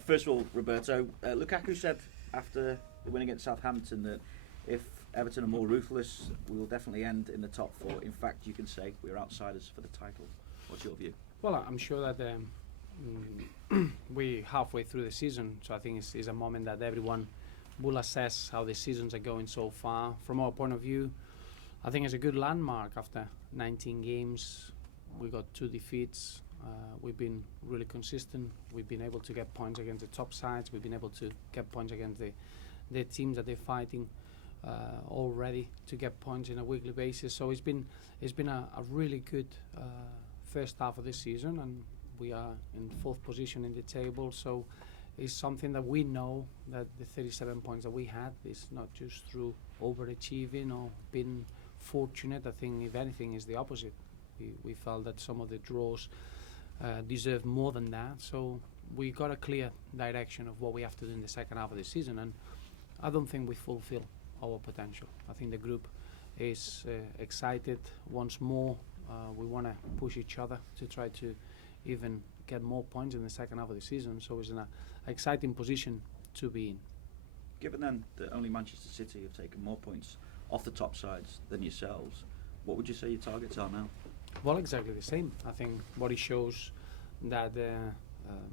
First of all, Roberto, Lukaku said after the win against Southampton that if Everton are more ruthless, we will definitely end in the top four. In fact, you can say we're outsiders for the title. What's your view? Well, I'm sure that we're halfway through the season, so I think it's a moment that everyone will assess how the seasons are going so far. From our point of view, I think it's a good landmark. After 19 games, we got 2 defeats. We've been really consistent. We've been able to get points against the top sides. We've been able to get points against the teams that they're fighting already to get points on a weekly basis. So it's been a really good first half of the season, and we are in 4th position in the table. So it's something that we know that the 37 points that we had is not just through overachieving or being fortunate. I think if anything is the opposite. We felt that some of the draws deserve more than that. So we got a clear direction of what we have to do in the second half of the season, and I don't think we fulfill our potential. I think the group is excited once more. We want to push each other to try to even get more points in the second half of the season. So it's an exciting position to be in. Given then that only Manchester City have taken more points off the top sides than yourselves, what would you say your targets are now? Well, exactly the same. I think what it shows that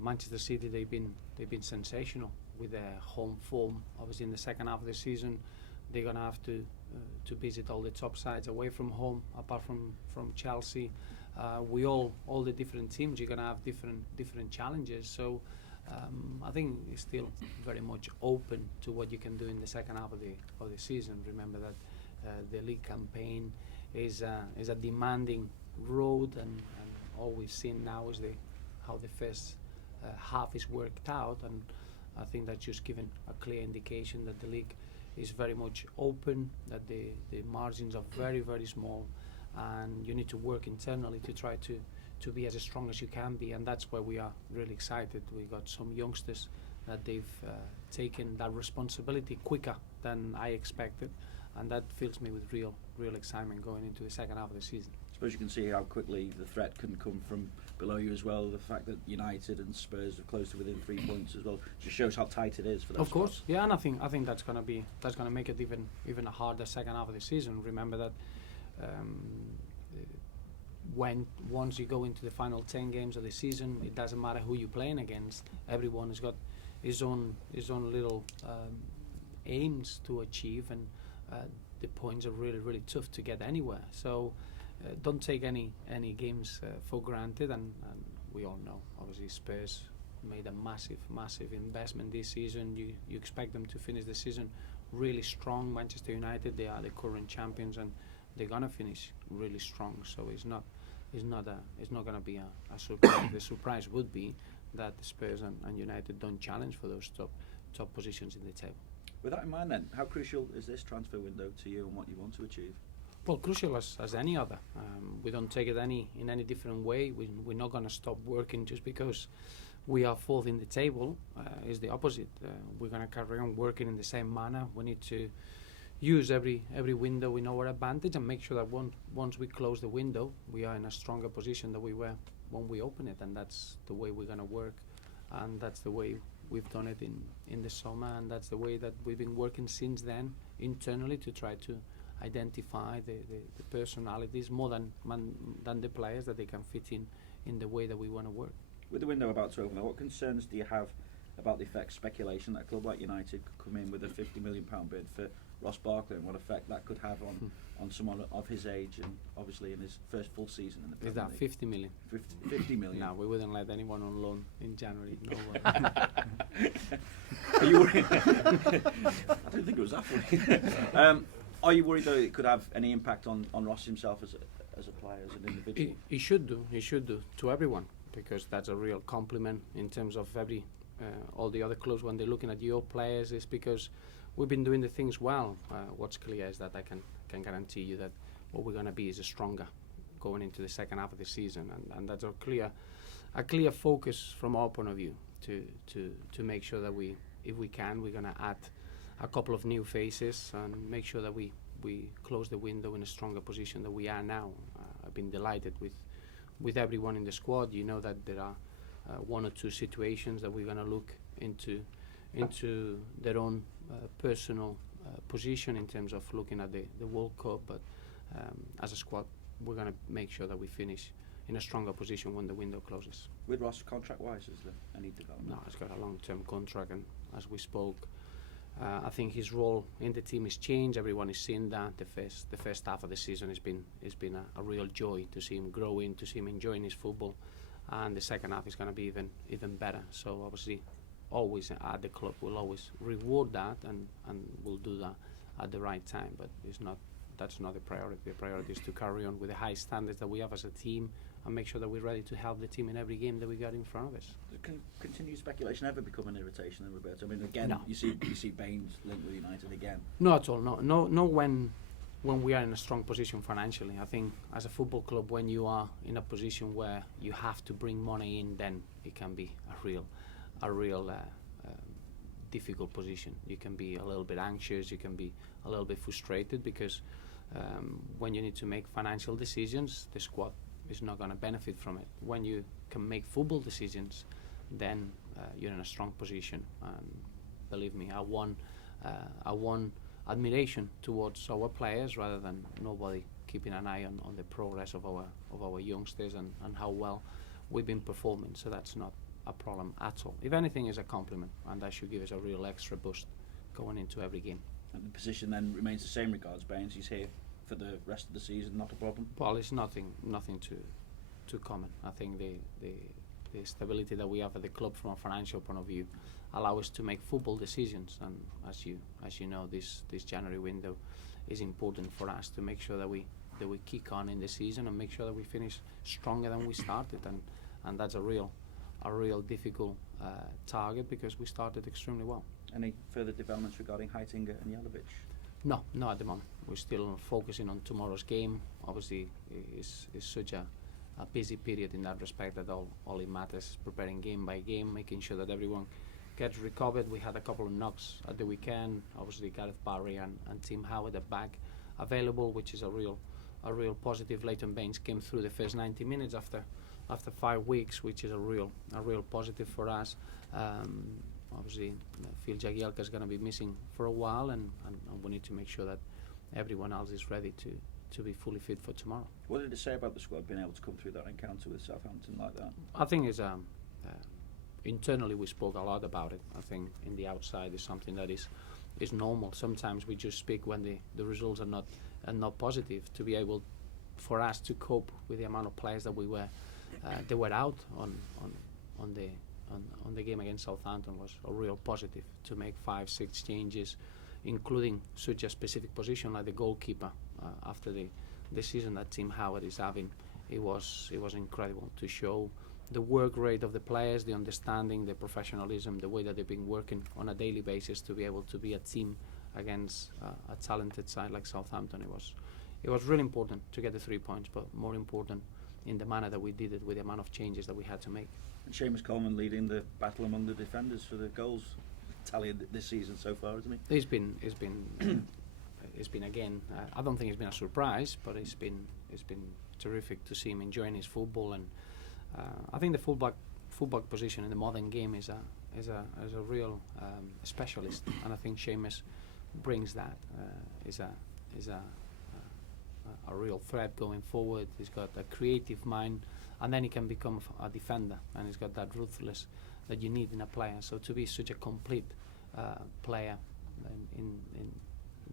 Manchester City they've been sensational with their home form. Obviously, in the second half of the season, they're gonna have to visit all the top sides away from home. Apart from Chelsea, all the different teams, you're gonna have different challenges. So I think it's still very much open to what you can do in the second half of the season. Remember that the league campaign is a demanding road, and all we've seen now is how the first half is worked out, and I think that's just given a clear indication that the league is very much open, that the margins are very, very small, and you need to work internally to try to be as strong as you can be, and that's why we are really excited. We got some youngsters that they've taken that responsibility quicker than I expected, and that fills me with real excitement going into the second half of the season. I suppose you can see how quickly the threat can come from below you as well. The fact that United and Spurs are close to within 3 points as well just shows how tight it is for those. Of course, spots. Yeah, and I think that's gonna make it even a harder second half of the season. Remember that once you go into the final 10 games of the season, it doesn't matter who you're playing against. Everyone has got his own little aims to achieve, and the points are really tough to get anywhere. So don't take any games for granted, and we all know obviously Spurs made a massive investment this season. You expect them to finish the season really strong. Manchester United, they are the current champions, and they're gonna finish really strong. So it's not gonna be a surprise. The surprise would be that the Spurs and United don't challenge for those top positions in the table. With that in mind then, how crucial is this transfer window to you and what you want to achieve? Well, crucial as any other. We don't take it in any different way. We're not going to stop working just because we are 4th in the table. It's the opposite. We're going to carry on working in the same manner. We need to use every window in our advantage and make sure that once we close the window, we are in a stronger position than we were when we open it. And that's the way we're going to work, and that's the way we've done it in the summer, and that's the way that we've been working since then internally to try to identify the personalities more than the players, that they can fit in the way that we want to work. With the window about to open, what concerns do you have about the effect speculation that a club like United could come in with a £50 million bid for Ross Barkley, and what effect that could have on someone of his age and obviously in his first full season in the Premier League? Is that 50 million? 50 million? No, we wouldn't let anyone on loan in January. No way. Are you worried? I don't think it was that funny. Are you worried though it could have any impact on Ross himself as a player, as an individual? He should do to everyone, because that's a real compliment in terms of all the other clubs when they're looking at your players. Is because we've been doing the things well. What's clear is that I can guarantee you that what we're going to be is stronger going into the second half of the season, and that's a clear focus from our point of view to make sure that if we can, we're going to add a couple of new faces and make sure that we close the window in a stronger position than we are now. I've been delighted with everyone in the squad. You know that there are 1 or 2 situations that we're going to look into their own personal position in terms of looking at the World Cup. But as a squad, we're going to make sure that we finish in a stronger position when the window closes. With Ross, contract-wise, is there any development? No, he's got a long-term contract, and as we spoke, I think his role in the team has changed. Everyone is seeing that. The first half of the season has been a real joy to see him growing, to see him enjoying his football, and the second half is going to be even better. So obviously, always at the club we'll always reward that, and we'll do that at the right time. But that's not the priority. The priority is to carry on with the high standards that we have as a team and make sure that we're ready to help the team in every game that we got in front of us. Can continued speculation ever become an irritation, then, Roberto? I mean, again, No. you see Baines linked with United again. Not at all. No. When we are in a strong position financially, I think as a football club, when you are in a position where you have to bring money in, then it can be a real difficult position. You can be a little bit anxious. You can be a little bit frustrated because when you need to make financial decisions, the squad is not going to benefit from it. When you can make football decisions, then you're in a strong position. And believe me, I won admiration towards our players rather than nobody keeping an eye on the progress of our youngsters and how well we've been performing. So that's not a problem at all. If anything, is a compliment, and that should give us a real extra boost going into every game. And the position then remains the same regards Baines. He's here for the rest of the season, not a problem. Well, it's nothing too common. I think the stability that we have at the club from a financial point of view allow us to make football decisions, and as you know, this January window is important for us to make sure that we kick on in the season and make sure that we finish stronger than we started, and that's a real difficult target because we started extremely well. Any further developments regarding Heitinga and Jelavic? No, not at the moment. We're still focusing on tomorrow's game. Obviously, it's such a busy period in that respect that all it matters is preparing game by game, making sure that everyone gets recovered. We had a couple of knocks at the weekend. Obviously, Gareth Barry and Tim Howard are back available, which is a real positive. Leighton Baines came through the first 90 minutes after 5 weeks, which is a real positive for us. Obviously, Phil Jagielka is going to be missing for a while, and we need to make sure that everyone else is ready to be fully fit for tomorrow. What did it say about the squad being able to come through that encounter with Southampton like that? I think it's internally we spoke a lot about it. I think in the outside is something that is normal. Sometimes we just speak when the results are not positive. To be able for us to cope with the amount of players that they were out on the game against Southampton was a real positive. To make 5-6 changes, including such a specific position like the goalkeeper after the season that Tim Howard is having, it was incredible to show the work rate of the players, the understanding, the professionalism, the way that they've been working on a daily basis to be able to be a team against a talented side like Southampton. It was really important to get the 3 points, but more important in the manner that we did it with the amount of changes that we had to make. And Seamus Coleman leading the battle among the defenders for the goals tally this season so far, isn't he? It's been again. I don't think it's been a surprise, but it's been terrific to see him enjoying his football, and I think the fullback position in the modern game is a real specialist, and I think Seamus brings that. Is a real threat going forward. He's got a creative mind, and then he can become a defender, and he's got that ruthless that you need in a player. So to be such a complete player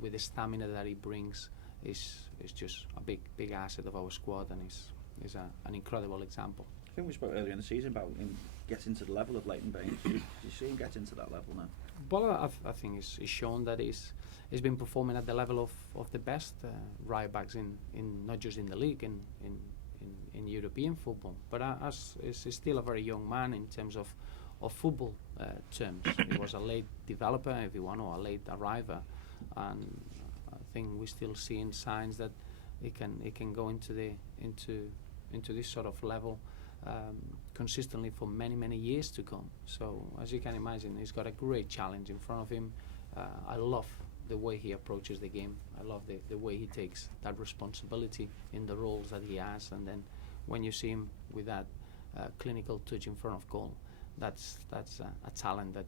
with the stamina that he brings is just a big asset of our squad, and is an incredible example. I think we spoke earlier in the season about him getting to the level of Leighton Baines. Do you see him get into that level now? Well, I think it's shown that he's been performing at the level of the best right backs in not just in the league, in European football, but he's still a very young man in terms of football terms. He was a late developer, if you want, or a late arriver, and I think we're still seeing signs that it can go into this sort of level consistently for many years to come. So as you can imagine, he's got a great challenge in front of him. I love the way he approaches the game. I love the way he takes that responsibility in the roles that he has, and then when you see him with that clinical touch in front of goal, that's a talent that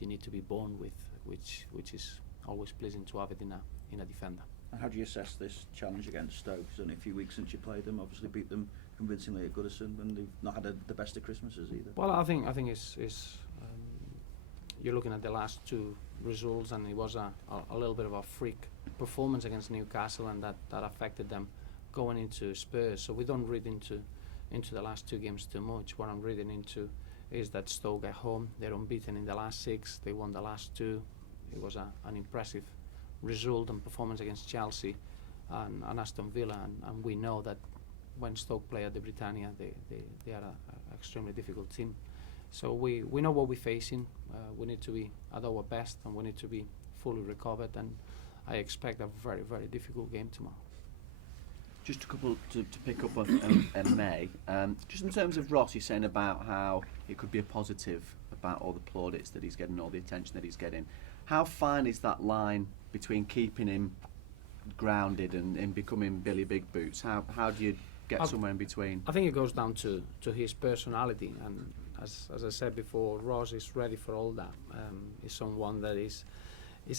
you need to be born with, which is always pleasing to have it in a defender. And how do you assess this challenge against Stoke? It's only a few weeks since you played them. Obviously beat them convincingly at Goodison, and they've not had the best of Christmases either. Well, I think it's you're looking at the last two results, and it was a little bit of a freak performance against Newcastle, and that affected them going into Spurs. So we don't read into the last two games too much. What I'm reading into is that Stoke at home, they're unbeaten in the last 6. They won the last 2. It was an impressive result and performance against Chelsea and Aston Villa, and we know that when Stoke play at the Britannia, they are an extremely difficult team. So we know what we're facing. We need to be at our best, and we need to be fully recovered, and I expect a very, very difficult game tomorrow. Just a couple to pick up on May. Just in terms of Ross, you're saying about how it could be a positive about all the plaudits that he's getting, all the attention that he's getting. How fine is that line between keeping him grounded and becoming Billy Big Boots? How do you get somewhere in between? I think it goes down to his personality, and as I said before, Ross is ready for all that. He's someone that is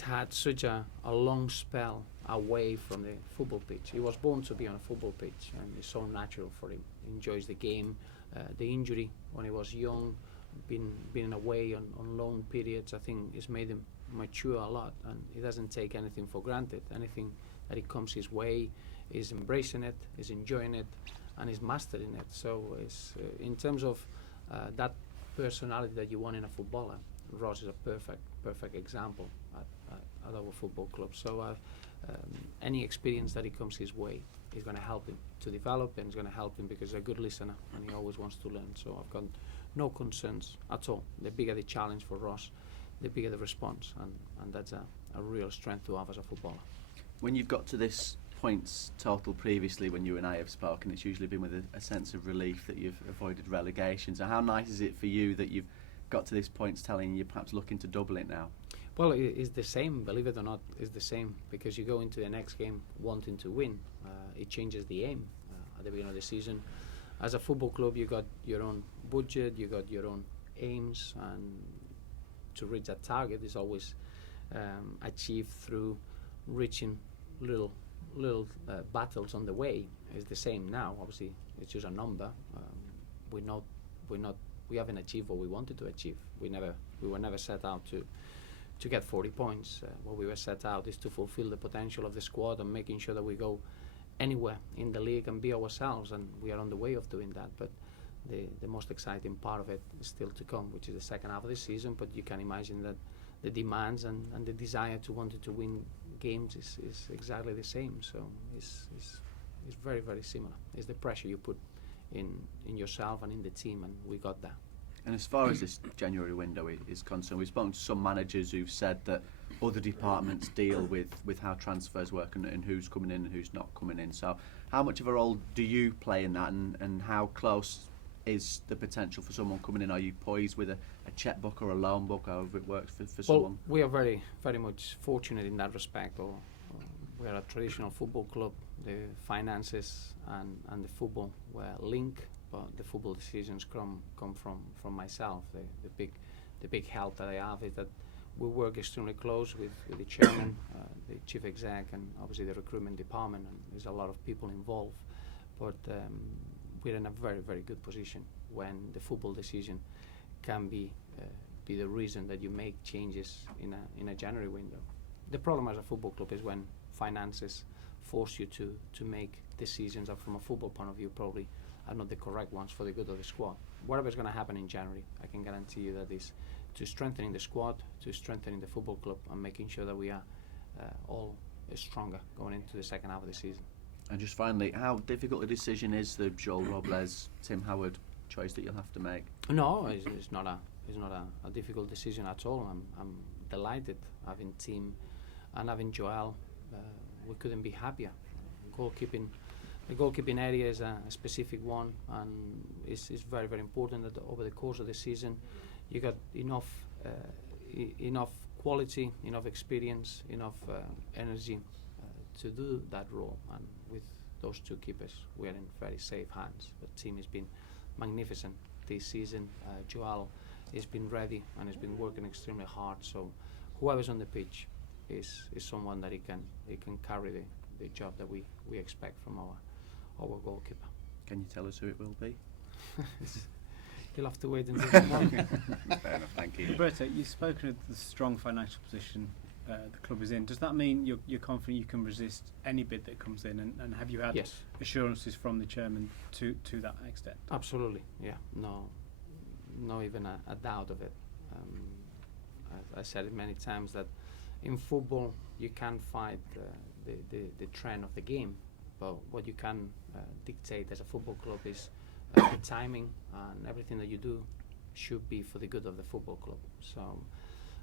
had such a long spell away from the football pitch. He was born to be on a football pitch, and it's so natural for him. He enjoys the game. The injury when he was young, being away on long periods, I think it's made him mature a lot, and he doesn't take anything for granted. Anything that it comes his way, he's embracing it, he's enjoying it, and he's mastering it. So it's, in terms of that personality that you want in a footballer, Ross is a perfect example at our football club. So any experience that it comes his way is going to help him to develop, and it's going to help him because he's a good listener and he always wants to learn. So I've got no concerns at all. The bigger the challenge for Ross, the bigger the response, and that's a real strength to have as a footballer. When you've got to this points total previously, when you and I have spoken, it's usually been with a sense of relief that you've avoided relegation. So how nice is it for you that you've got to this points telling you're perhaps looking to double it now? Well, it's the same, believe it or not, it's the same, because you go into the next game wanting to win. It changes the aim at the beginning of the season. As a football club, you got your own budget, you got your own aims, and to reach that target is always achieved through reaching little battles on the way. It's the same now. Obviously, it's just a number. We haven't achieved what we wanted to achieve. We were never set out to get 40 points. What we were set out is to fulfill the potential of the squad and making sure that we go anywhere in the league and be ourselves, and we are on the way of doing that. But the most exciting part of it is still to come, which is the second half of the season. But you can imagine that the demands and the desire to want to win games is exactly the same. So it's very, very similar. It's the pressure you put in yourself and in the team, and we got that. And as far as this January window is concerned, we've spoken to some managers who've said that other departments deal with how transfers work and who's coming in and who's not coming in. So how much of a role do you play in that, and how close is the potential for someone coming in? Are you poised with a checkbook or a loan book, however it works for someone? We are very, very much fortunate in that respect. We are a traditional football club. The finances and the football were linked, but the football decisions come from myself. The big help that I have is that we work extremely close with the chairman, the chief exec, and obviously the recruitment department, and there's a lot of people involved. But we're in a very, very good position when the football decision can be the reason that you make changes in a January window. The problem as a football club is when finances force you to make decisions that from a football point of view probably are not the correct ones for the good of the squad. Whatever's going to happen in January, I can guarantee you that is to strengthening the squad, to strengthening the football club, and making sure that we are all stronger going into the second half of the season. And just finally, how difficult a decision is the Joel Robles, Tim Howard choice that you'll have to make? No, it's not a difficult decision at all. I'm delighted having Tim and having Joel. We couldn't be happier. The goalkeeping area is a specific one, and it's very, very important that over the course of the season you got enough quality, enough experience, enough energy to do that role. And with those two keepers, we are in very safe hands. The team has been magnificent this season. Joel he's been ready and he's been working extremely hard. So whoever's on the pitch is someone that he can carry the job that we expect from our goalkeeper. Can you tell us who it will be? You'll have to wait until tomorrow. Fair enough, thank you. Roberto, you've spoken of the strong financial position the club is in. Does that mean you're confident you can resist any bid that comes in? And have you had Yes, assurances from the chairman to that extent? absolutely. Yeah, no even a doubt of it. I said it many times that in football you can't fight the trend of the game, but what you can dictate as a football club is the timing, and everything that you do should be for the good of the football club. So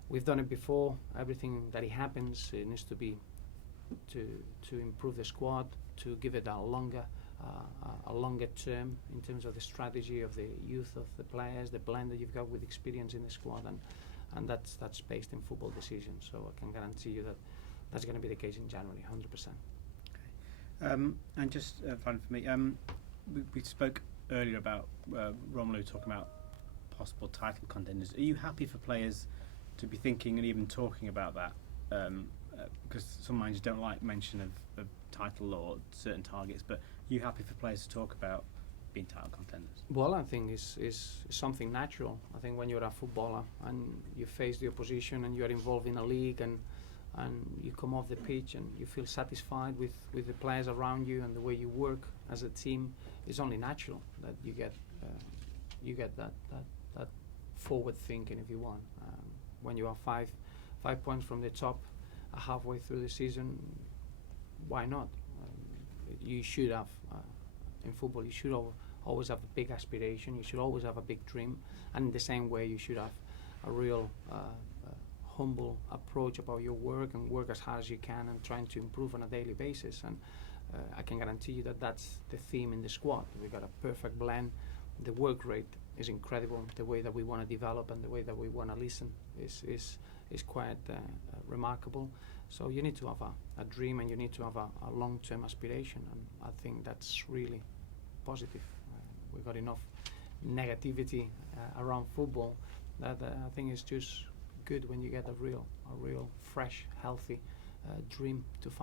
we've done it before. Everything that it happens, it needs to be to improve the squad, to give it a longer term in terms of the strategy of the youth of the players, the blend that you've got with experience in the squad, and that's based in football decisions. So I can guarantee you that that's going to be the case in January, 100%. And just fun for me, we spoke earlier about Romelu talking about possible title contenders. Are you happy for players to be thinking and even talking about that? Because some minds don't like mention of title or certain targets, but are you happy for players to talk about being title contenders? Well, I think it's something natural. I think when you're a footballer and you face the opposition and you're involved in a league and you come off the pitch and you feel satisfied with the players around you and the way you work as a team, it's only natural that you get that forward thinking, if you want. When you are 5 points from the top halfway through the season, why not? You should have in football. You should always have a big aspiration. You should always have a big dream, and in the same way, you should have a real humble approach about your work and work as hard as you can and trying to improve on a daily basis. And I can guarantee you that that's the theme in the squad. We got a perfect blend. The work rate is incredible. The way that we want to develop and the way that we want to listen is quite remarkable. So you need to have a dream and you need to have a long-term aspiration, and I think that's really positive. We've got enough negativity around football that I think it's just good when you get a real fresh, healthy dream to fight